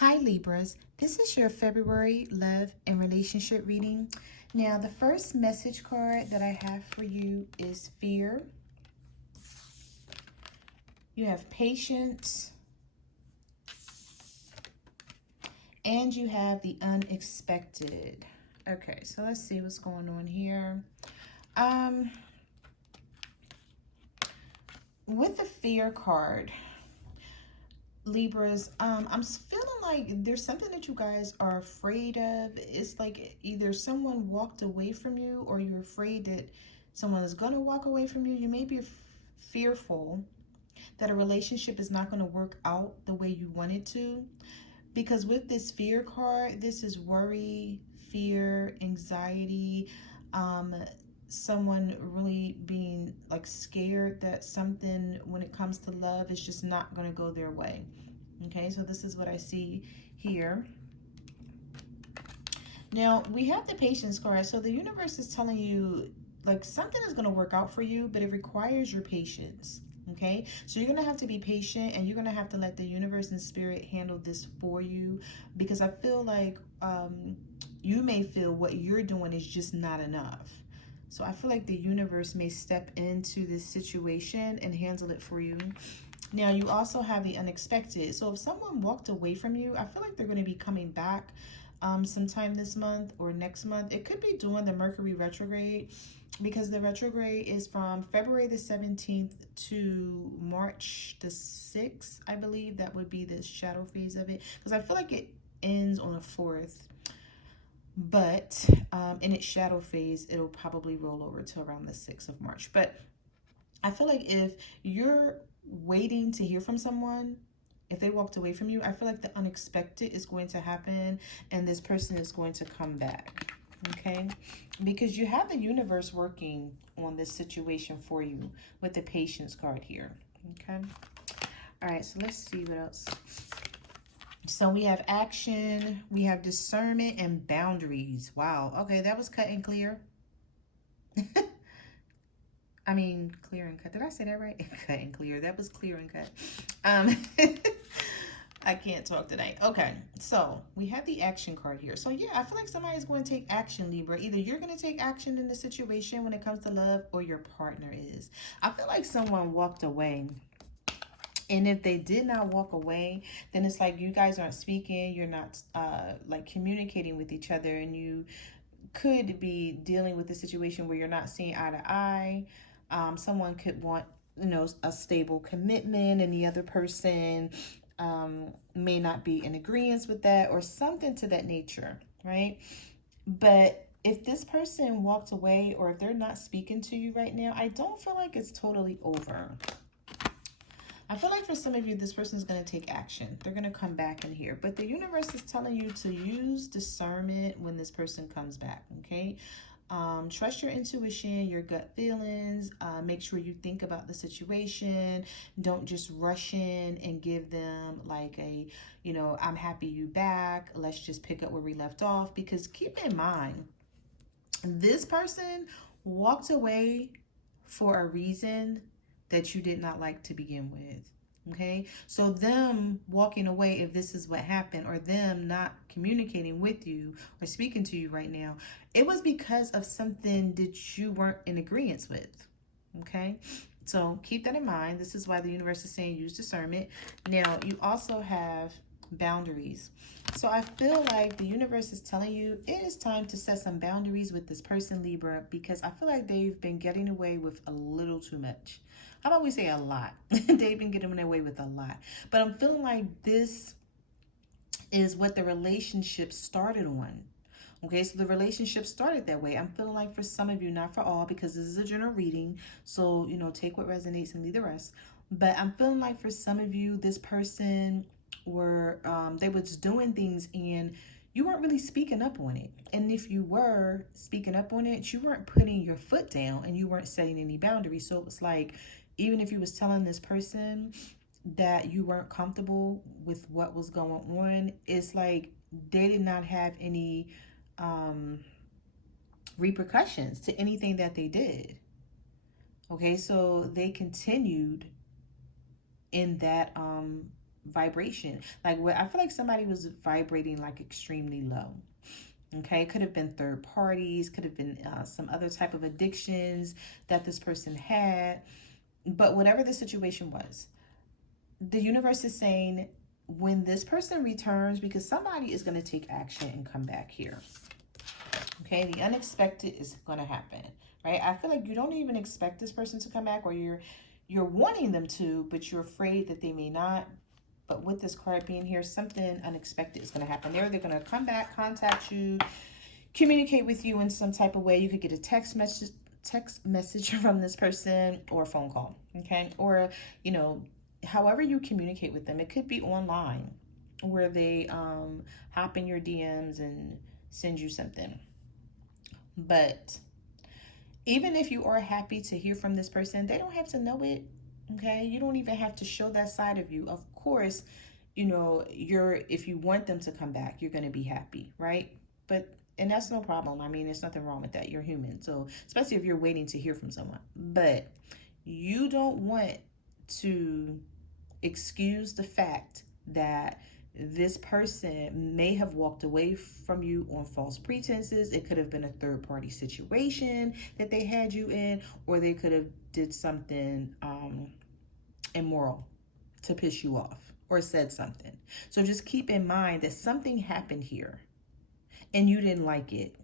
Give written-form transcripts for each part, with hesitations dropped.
Hi Libras, this is your February love and relationship reading. Now the first message card that I have for you is fear. You have patience. And you have the unexpected. Okay, so let's see what's going on here. With the fear card, Libras, I'm feeling like there's something that you guys are afraid of. It's like either someone walked away from you or you're afraid that someone is going to walk away from you. You may be fearful that a relationship is not going to work out the way you want it to. Because with this fear card, this is worry, fear, anxiety, someone really being like scared that something when it comes to love is just not going to go their way. Okay, so this is what I see here. Now we have the patience card. So the universe is telling you like something is going to work out for you, but it requires your patience. Okay, so you're gonna have to be patient, and you're gonna have to let the universe and spirit handle this for you, because I feel like you may feel what you're doing is just not enough. So I feel like the universe may step into this situation and handle it for you. Now you also have the unexpected. So if someone walked away from you, I feel like they're going to be coming back sometime this month or next month. It could be during the Mercury retrograde, because the retrograde is from February the 17th to March the 6th. I believe that would be the shadow phase of it, because I feel like it ends on the 4th. But in its shadow phase, it'll probably roll over to around the 6th of March. But I feel like if you're waiting to hear from someone, if they walked away from you, I feel like the unexpected is going to happen and this person is going to come back. Okay, because you have the universe working on this situation for you with the patience card here. Okay, all right, so let's see what else. So we have action, we have discernment, and boundaries. Wow, okay, that was cut and clear. I mean, clear and cut. Did I say that right? Cut and clear. That was clear and cut. I can't talk tonight. Okay, so we have the action card here. So yeah, I feel like somebody's going to take action, Libra. Either you're going to take action in the situation when it comes to love, or your partner is. I feel like someone walked away. And if they did not walk away, then it's like you guys aren't speaking. You're not like communicating with each other. And you could be dealing with a situation where you're not seeing eye to eye. Someone could want, a stable commitment, and the other person may not be in agreement with that, or something to that nature, right? But if this person walked away, or if they're not speaking to you right now, I don't feel like it's totally over. I feel like for some of you, this person is going to take action. They're going to come back in here. But the universe is telling you to use discernment when this person comes back, okay? Trust your intuition, your gut feelings. Make sure you think about the situation. Don't just rush in and give them like a, I'm happy you back. Let's just pick up where we left off. Because keep in mind, this person walked away for a reason that you did not like to begin with. Okay, so them walking away, if this is what happened, or them not communicating with you or speaking to you right now, it was because of something that you weren't in agreement with. Okay, so keep that in mind. This is why the universe is saying use discernment. Now you also have boundaries. So I feel like the universe is telling you it is time to set some boundaries with this person, Libra, because I feel like they've been getting away with a little too much. How about we say a lot? They've been getting away with a lot. But I'm feeling like this is what the relationship started on. Okay, so the relationship started that way. I'm feeling like for some of you, not for all, because this is a general reading. So, take what resonates and leave the rest. But I'm feeling like for some of you, this person they was doing things and you weren't really speaking up on it. And if you were speaking up on it, you weren't putting your foot down and you weren't setting any boundaries. So it was like, even if you was telling this person that you weren't comfortable with what was going on, it's like they did not have any repercussions to anything that they did. Okay, so they continued in that vibration. Like, what I feel like somebody was vibrating like extremely low. Okay, could have been third parties, could have been some other type of addictions that this person had. But whatever the situation was, the universe is saying when this person returns, because somebody is going to take action and come back here. Okay, the unexpected is going to happen, right? I feel like you don't even expect this person to come back, or you're wanting them to, but you're afraid that they may not. But with this card being here, something unexpected is going to happen. They're going to come back, contact you, communicate with you in some type of way. You could get a text message from this person, or a phone call, okay? Or, you know, however you communicate with them. It could be online, where they hop in your DMs and send you something. But even if you are happy to hear from this person, they don't have to know it. Okay, you don't even have to show that side of you. Of course, you know, if you want them to come back, you're going to be happy, right? And that's no problem. I mean, there's nothing wrong with that. You're human. So, especially if you're waiting to hear from someone. But you don't want to excuse the fact that this person may have walked away from you on false pretenses. It could have been a third party situation that they had you in, or they could have did something immoral to piss you off, or said something. So just keep in mind that something happened here and you didn't like it.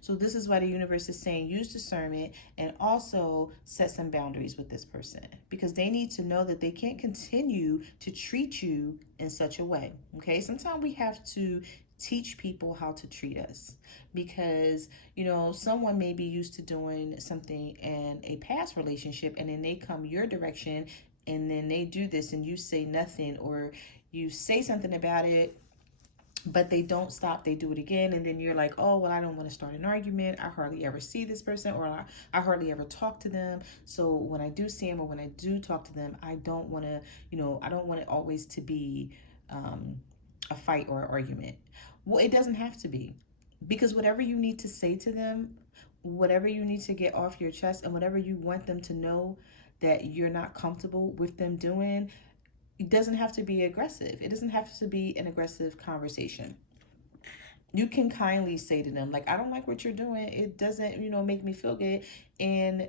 So this is why the universe is saying use discernment, and also set some boundaries with this person, because they need to know that they can't continue to treat you in such a way. Okay, sometimes we have to teach people how to treat us, because, you know, someone may be used to doing something in a past relationship, and then they come your direction and then they do this and you say nothing, or you say something about it but they don't stop, they do it again, and then you're like, oh, well, I don't want to start an argument. I hardly ever see this person, or I hardly ever talk to them. So when I do see them, or when I do talk to them, I don't want to, you know, I don't want it always to be a fight or an argument. Well, it doesn't have to be, because whatever you need to say to them, whatever you need to get off your chest, and whatever you want them to know that you're not comfortable with them doing, it doesn't have to be aggressive. It doesn't have to be an aggressive conversation. You can kindly say to them, like, I don't like what you're doing. It doesn't, you know, make me feel good. And,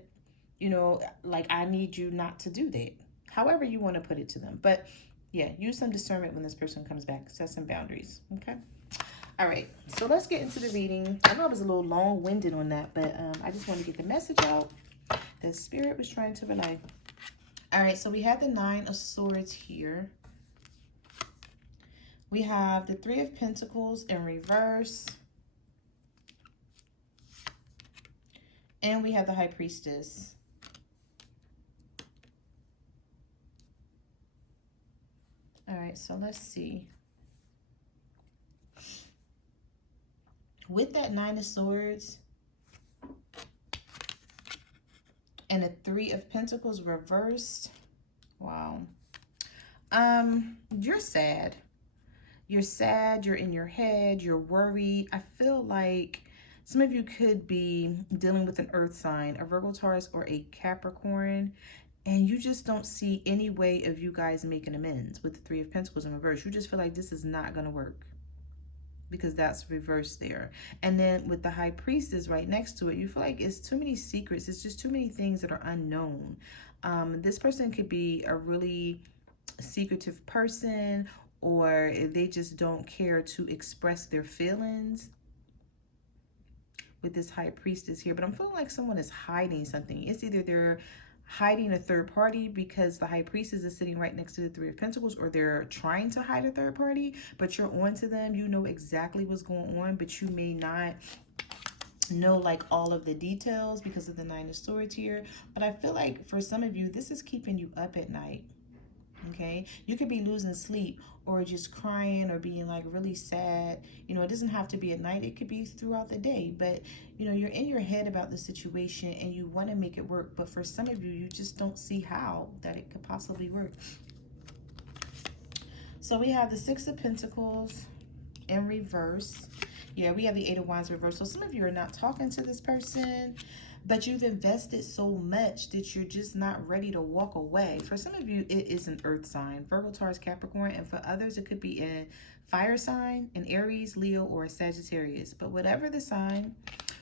you know, like, I need you not to do that. However you want to put it to them. But yeah, use some discernment when this person comes back. Set some boundaries. Okay. All right. So let's get into the reading. I know I was a little long-winded on that, but I just wanted to get the message out that Spirit was trying to relay. All right, so we have the 9 of Swords here. We have the 3 of Pentacles in reverse. And we have the High Priestess. All right, so let's see. With that 9 of Swords and a 3 of Pentacles reversed. Wow. You're sad. You're sad. You're in your head. You're worried. I feel like some of you could be dealing with an earth sign, a Virgo, Taurus, or a Capricorn, and you just don't see any way of you guys making amends with the 3 of Pentacles in reverse. You just feel like this is not going to work, because that's reversed there. And then with the High Priestess right next to it, you feel like it's too many secrets. It's just too many things that are unknown. This person could be a really secretive person, or they just don't care to express their feelings with this High Priestess here. But I'm feeling like someone is hiding something. It's either they're hiding a third party, because the High Priestess is sitting right next to the 3 of Pentacles, or they're trying to hide a third party, but you're on to them. You know exactly what's going on, but you may not know like all of the details because of the 9 of Swords here. But I feel like for some of you, this is keeping you up at night. Okay, you could be losing sleep, or just crying, or being like really sad. You know, it doesn't have to be at night. It could be throughout the day. But, you know, you're in your head about the situation and you want to make it work. But for some of you, you just don't see how that it could possibly work. So we have the 6 of Pentacles in reverse. Yeah, we have the 8 of Wands reversed. So some of you are not talking to this person, but you've invested so much that you're just not ready to walk away. For some of you, it is an earth sign, Virgo, Taurus, Capricorn, and for others, it could be a fire sign, an Aries, Leo, or a Sagittarius. But whatever the sign,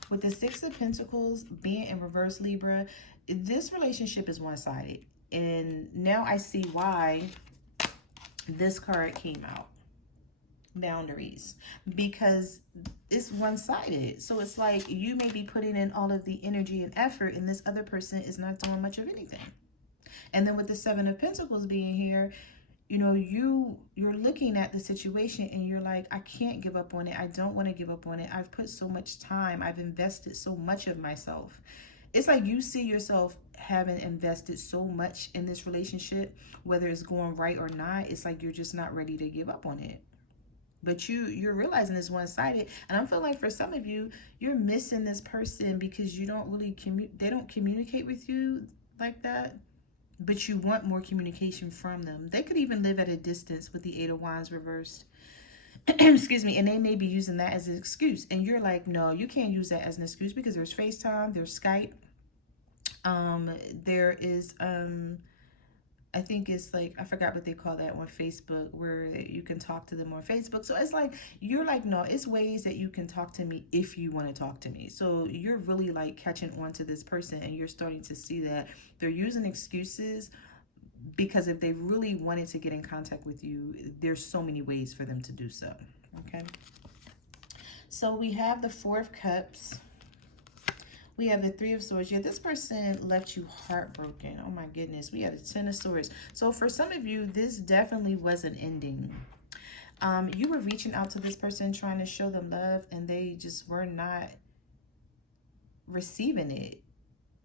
with the Six of Pentacles being in reverse Libra, this relationship is one-sided. And now I see why this card came out. Boundaries, because it's one-sided. So it's like you may be putting in all of the energy and effort and this other person is not doing much of anything. And then with the Seven of Pentacles being here, you know, you're looking at the situation and you're like, I can't give up on it. I don't want to give up on it. I've put so much time. I've invested so much of myself. It's like you see yourself having invested so much in this relationship, whether it's going right or not. It's like you're just not ready to give up on it. But you're realizing it's one-sided. And I'm feeling like for some of you, you're missing this person because you don't really they don't communicate with you like that. But you want more communication from them. They could even live at a distance with the Eight of Wands reversed. Excuse me. And they may be using that as an excuse. And you're like, no, you can't use that as an excuse because there's FaceTime, there's Skype. There is I think it's like, I forgot what they call that on Facebook, where you can talk to them on Facebook. So it's like, you're like, no, it's ways that you can talk to me if you want to talk to me. So you're really like catching on to this person and you're starting to see that they're using excuses, because if they really wanted to get in contact with you, there's so many ways for them to do so. Okay. So we have the Four of Cups. We have the Three of Swords. Yeah, this person left you heartbroken. Oh my goodness. We have the Ten of Swords. So for some of you, this definitely was an ending. You were reaching out to this person, trying to show them love, and they just were not receiving it.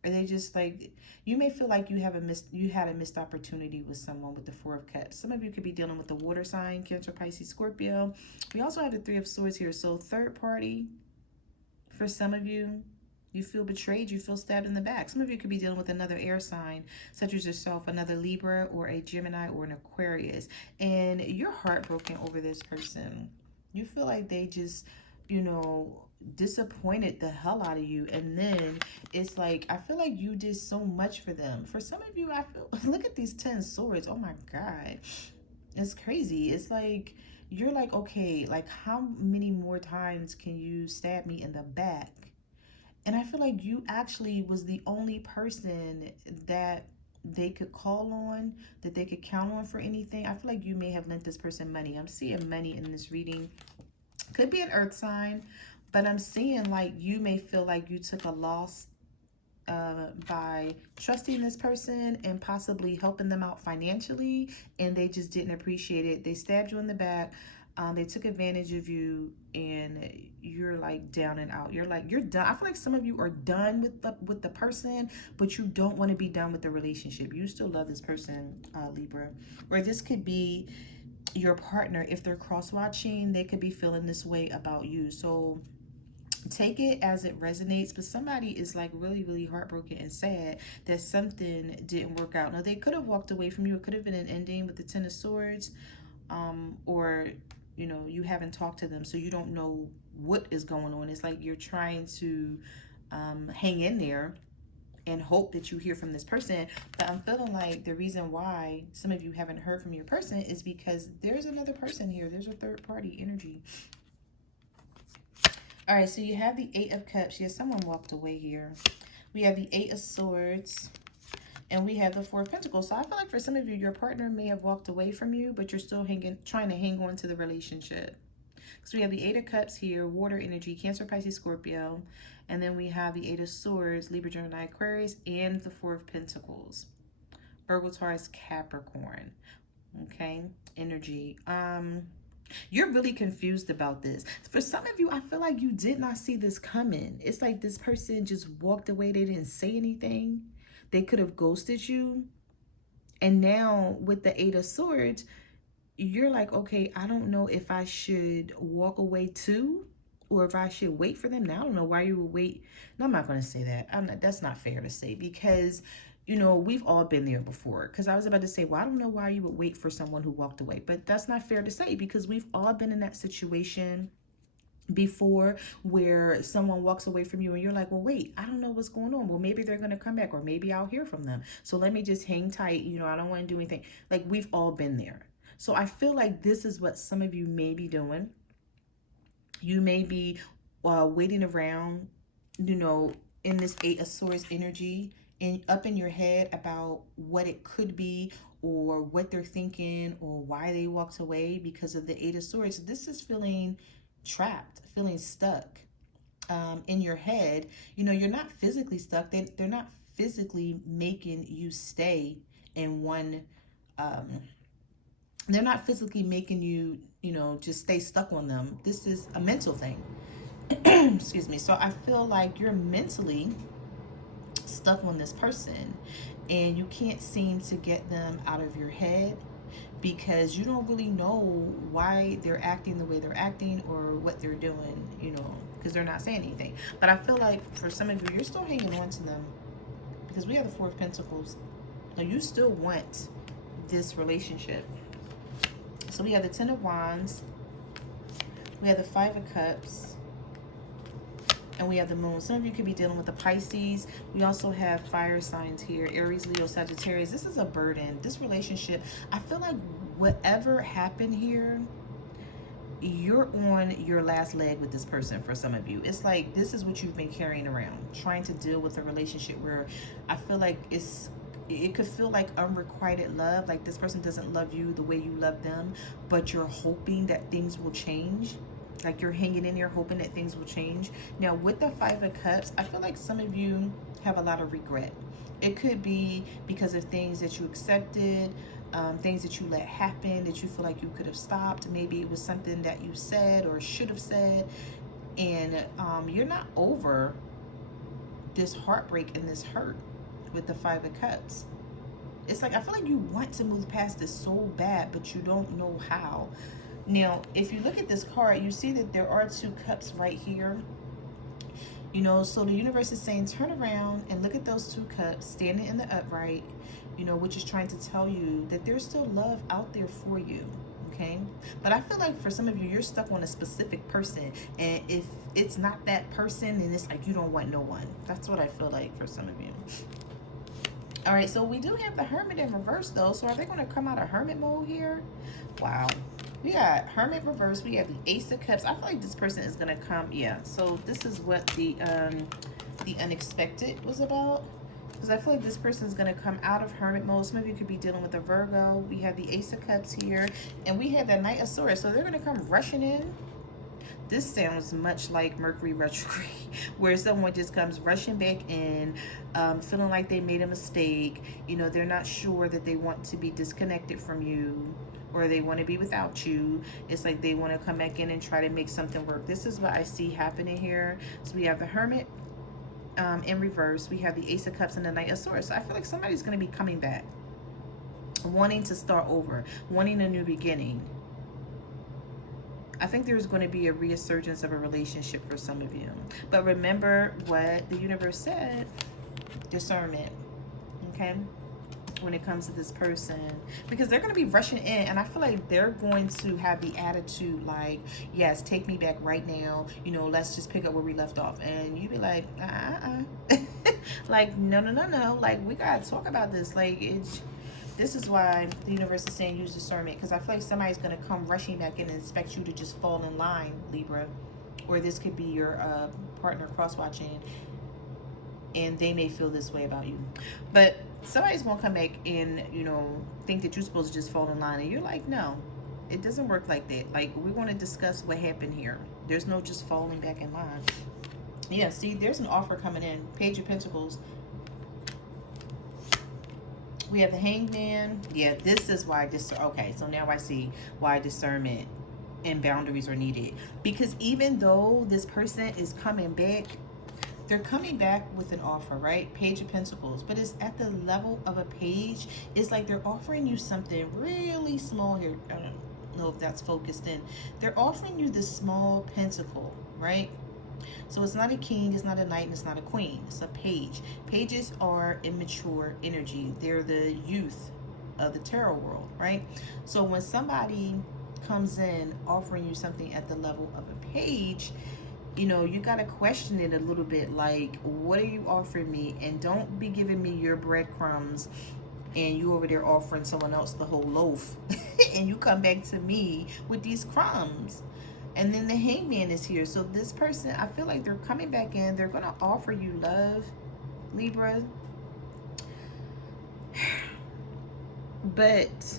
Or they just like, you may feel like you had a missed opportunity with someone with the Four of Cups. Some of you could be dealing with the water sign, Cancer, Pisces, Scorpio. We also have the Three of Swords here. So third party, for some of you, you feel betrayed, you feel stabbed in the back. Some of you could be dealing with another air sign, such as yourself, another Libra or a Gemini or an Aquarius. And you're heartbroken over this person. You feel like they just, you know, disappointed the hell out of you. And then it's like, I feel like you did so much for them. For some of you, I feel, look at these 10 swords. Oh my God. It's crazy. It's like, you're like, okay, like how many more times can you stab me in the back? And I feel like you actually was the only person that they could call on, that they could count on for anything. I feel like you may have lent this person money. I'm seeing money in this reading. Could be an earth sign, but I'm seeing like you may feel like you took a loss by trusting this person and possibly helping them out financially, and they just didn't appreciate it. They stabbed you in the back. They took advantage of you, and you're like down and out. You're like, you're done. I feel like some of you are done with the person, but you don't want to be done with the relationship. You still love this person, Libra. Or this could be your partner. If they're cross-watching, they could be feeling this way about you. So take it as it resonates, but somebody is like really, really heartbroken and sad that something didn't work out. Now, they could have walked away from you. It could have been an ending with the Ten of Swords, or you know, you haven't talked to them, so you don't know what is going on. It's like you're trying to hang in there and hope that you hear from this person. But I'm feeling like the reason why some of you haven't heard from your person is because there's another person here. There's a third party energy. All right, so you have the Eight of Cups. Yes, someone walked away here. We have the Eight of Swords. And we have the Four of Pentacles. So I feel like for some of you, your partner may have walked away from you, but you're still trying to hang on to the relationship. So we have the Eight of Cups here, water energy, Cancer, Pisces, Scorpio. And then we have the Eight of Swords, Libra, Gemini, Aquarius, and the Four of Pentacles, Virgo, Taurus, Capricorn. Okay, energy. You're really confused about this. For some of you, I feel like you did not see this coming. It's like this person just walked away. They didn't say anything. They could have ghosted you. And now with the Eight of Swords, you're like, okay, I don't know if I should walk away too, or if I should wait for them. Now, I don't know why you would wait. No, I'm not going to say that. That's not fair to say, because, you know, we've all been there before. Because I was about to say, well, I don't know why you would wait for someone who walked away. But that's not fair to say, because we've all been in that situation. before, where someone walks away from you and you're like, well, wait, I don't know what's going on. Well, maybe they're going to come back, or maybe I'll hear from them. So let me just hang tight. I don't want to do anything. Like, we've all been there. So I feel like this is what some of you may be doing. You may be waiting around, in this Eight of Swords energy, and up in your head about what it could be, or what they're thinking, or why they walked away because of the Eight of Swords. This is feeling trapped, feeling stuck in your head. You're not physically stuck. They're not physically making you stay in one. They're not physically making you, just stay stuck on them. This is a mental thing. Excuse me. So I feel like you're mentally stuck on this person, and you can't seem to get them out of your head, because you don't really know why they're acting the way they're acting, or what they're doing, because they're not saying anything. But I feel like for some of you, you're still hanging on to them, because we have the Four of Pentacles. So you still want this relationship. So we have the Ten of Wands, we have the Five of Cups, and we have the Moon. Some of you could be dealing with the Pisces. We also have fire signs here: Aries, Leo, Sagittarius. This is a burden. This relationship, I feel like whatever happened here, you're on your last leg with this person. For some of you, it's like this is what you've been carrying around, trying to deal with a relationship where I feel like it could feel like unrequited love, like this person doesn't love you the way you love them, but you're hoping that things will change. Like, you're hanging in there hoping that things will change. Now, with the Five of Cups, I feel like some of you have a lot of regret. It could be because of things that you accepted, things that you let happen, that you feel like you could have stopped. Maybe it was something that you said or should have said, and you're not over this heartbreak and this hurt with the Five of Cups. It's like, I feel like you want to move past this so bad, but you don't know how. Now, if you look at this card, you see that there are two cups right here. So the universe is saying, turn around and look at those two cups standing in the upright, which is trying to tell you that there's still love out there for you. Okay. But I feel like for some of you, you're stuck on a specific person. And if it's not that person, then it's like you don't want no one. That's what I feel like for some of you. All right, so we do have the Hermit in reverse, though. So are they going to come out of Hermit mode here? Wow. We got Hermit reverse. We have the Ace of Cups. I feel like this person is going to come. Yeah, so this is what the unexpected was about. Because I feel like this person is going to come out of Hermit mode. Some of you could be dealing with a Virgo. We have the Ace of Cups here. And we have the Knight of Swords. So they're going to come rushing in. This sounds much like Mercury retrograde, where someone just comes rushing back in, feeling like they made a mistake. They're not sure that they want to be disconnected from you, or they want to be without you. It's like they want to come back in and try to make something work. This is what I see happening here. So we have the Hermit in reverse. We have the Ace of Cups and the Knight of Swords. So I feel like somebody's going to be coming back, wanting to start over, wanting a new beginning. I think there's going to be a resurgence of a relationship for some of you. But remember what the universe said, discernment, okay, when it comes to this person. Because they're going to be rushing in, and I feel like they're going to have the attitude like, yes, take me back right now. Let's just pick up where we left off. And you be like, like, no. Like, we got to talk about this. Like, this is why the universe is saying use discernment, because I feel like somebody's going to come rushing back in and expect you to just fall in line, Libra. Or this could be your partner cross-watching, and they may feel this way about you. But somebody's going to come back and, think that you're supposed to just fall in line. And you're like, no, it doesn't work like that. Like, we're going to discuss what happened here. There's no just falling back in line. Yeah, see, there's an offer coming in. Page of Pentacles. We have the Hanged Man. Yeah, this is why okay, so now I see why discernment and boundaries are needed. Because even though this person is coming back, they're coming back with an offer, right? Page of Pentacles. But it's at the level of a page. It's like they're offering you something really small here. I don't know if that's focused in. They're offering you this small pentacle, right? So it's not a king, it's not a knight, and it's not a queen. It's a page. Pages are immature energy. They're the youth of the tarot world, right? So when somebody comes in offering you something at the level of a page, you know, you got to question it a little bit, like, what are you offering me? And don't be giving me your breadcrumbs and you over there offering someone else the whole loaf and you come back to me with these crumbs. And then the hangman is here. So this person, I feel like they're coming back in. They're going to offer you love, Libra. But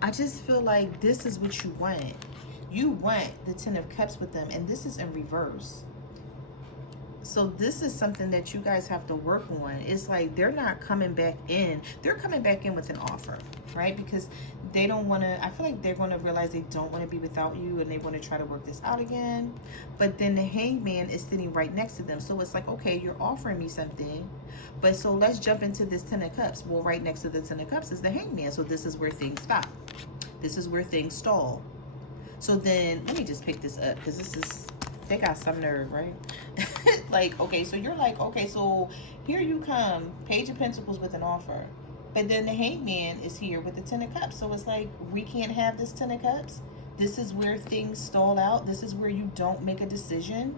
I just feel like this is what you want. You want the Ten of Cups with them, and this is in reverse. So this is something that you guys have to work on. It's like they're not coming back in. They're coming back in with an offer, right? Because they don't want to, I feel like they're going to realize they don't want to be without you and they want to try to work this out again. But then the hangman is sitting right next to them. So it's like, okay, you're offering me something. But so let's jump into this Ten of Cups. Well, right next to the Ten of Cups is the hangman. So this is where things stop. This is where things stall. So then, let me just pick this up because this is, they got some nerve, right? Like, okay, so you're like, okay, so here you come, Page of Pentacles with an offer. But then the hangman is here with the Ten of Cups. So it's like, we can't have this Ten of Cups. This is where things stall out. This is where you don't make a decision.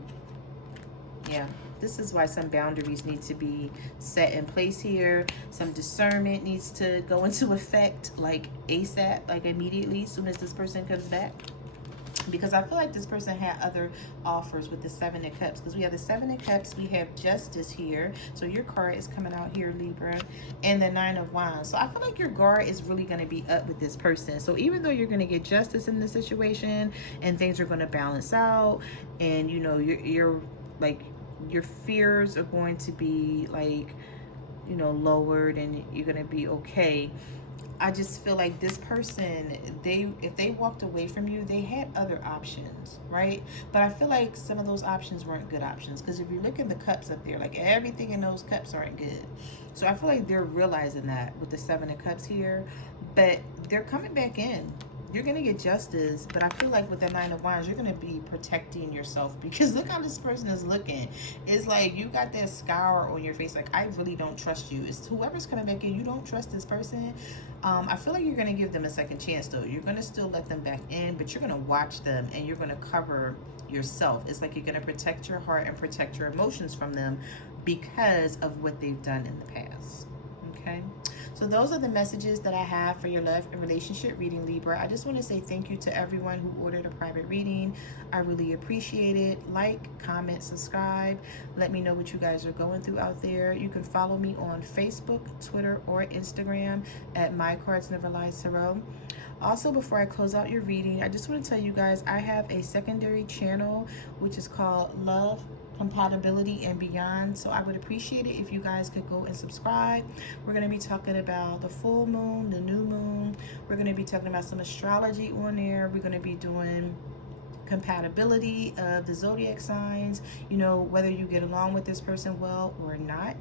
Yeah, this is why some boundaries need to be set in place here. Some discernment needs to go into effect, like ASAP, like immediately, as soon as this person comes back. Because I feel like this person had other offers with the Seven of Cups. Because we have the Seven of Cups, we have Justice here. So your card is coming out here, Libra. And the Nine of Wands. So I feel like your guard is really going to be up with this person. So even though you're going to get justice in this situation and things are going to balance out, and you know, you're like, your fears are going to be like, you know, lowered and you're going to be okay. I just feel like this person, if they walked away from you, they had other options, right? But I feel like some of those options weren't good options, because if you look at the cups up there, like everything in those cups aren't good. So I feel like they're realizing that with the Seven of Cups here, but they're coming back in. You're going to get justice, but I feel like with the Nine of Wands, you're going to be protecting yourself, because look how this person is looking. It's like you got that scour on your face, like, I really don't trust you. It's whoever's coming back in, you don't trust this person. I feel like you're going to give them a second chance, though. You're going to still let them back in, but you're going to watch them and you're going to cover yourself. It's like you're going to protect your heart and protect your emotions from them because of what they've done in the past. Okay? So those are the messages that I have for your love and relationship reading, Libra. I just want to say thank you to everyone who ordered a private reading. I really appreciate it. Like, comment, subscribe. Let me know what you guys are going through out there. You can follow me on Facebook, Twitter, or Instagram at My Cards Never Lies Tarot. Also, before I close out your reading, I just want to tell you guys I have a secondary channel which is called Love, Compatibility, and Beyond. So I would appreciate it if you guys could go and subscribe. We're going to be talking about the full moon, the new moon. We're going to be talking about some astrology on there. We're going to be doing compatibility of the zodiac signs, you know, whether you get along with this person well or not.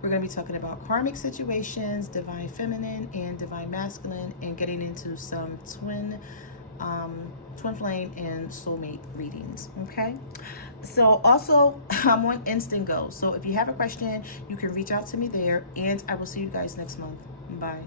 We're going to be talking about karmic situations, divine feminine and divine masculine, and getting into some twin flame and soulmate readings. Okay, so also I'm on Instant Go, so if you have a question, you can reach out to me there, and I will see you guys next month. Bye.